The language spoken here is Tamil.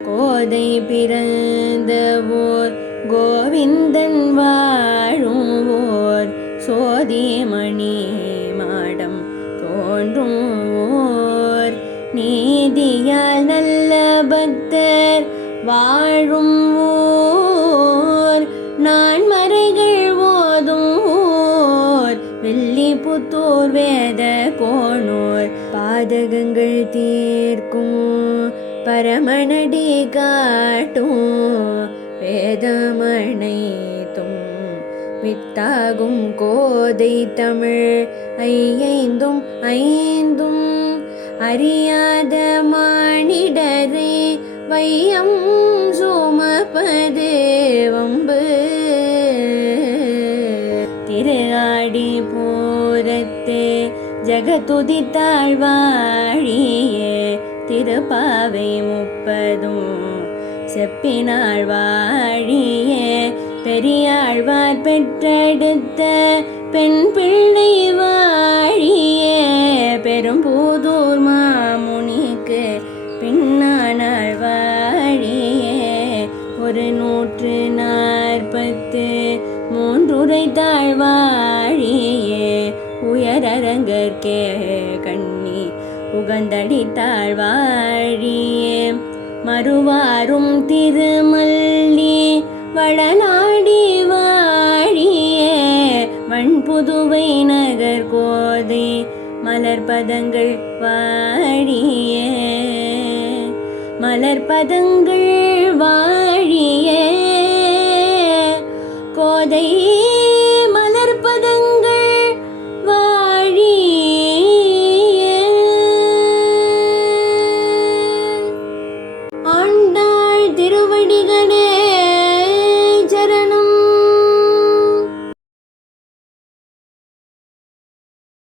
கோதை பிறந்த ஓர் கோவிந்தன் வாழும் ஓர் சோதிமணி மாடம் தோன்றும் ஓர் நீதியால் நல்ல பக்தர் வாழும் ஓர் நான் மறைகள் ஓதும் ஊர் வெள்ளிபுத்தூர் வேத கோணூர் பாதகங்கள் தீர்க்கும் பரமனடி காட்டும் வேதமனைத்தும் வித்தாகும் கோதை தமிழ் ஐயைந்தும் ஐந்தும் அறியாத மானிடரே வையம் சுமப்பது வம்பு திருஆடி பூரத்து ஜகதுதி வாழியே திருப்பாவை முப்பதும் செப்பினாள் வாழிய பெரியாழ்வார் பெற்றெடுத்த பெண் பிள்ளை வாழிய பெரும்பூதூர் மாமுனிக்கு பின்னானாள் வாழிய ஒரு நூற்று நாற்பத்து மூன்றுரை தாழ்வாழியே உயரங்கற்கே கண்ணி உகந்தடி தாழ்வாழியே மறுவாரும் திருமல்லி வளநாடி வாழியே வண்புதுவை நகர் கோதை மலர்பதங்கள் வாழியே. மலர்பதங்கள் வாழியே கோதை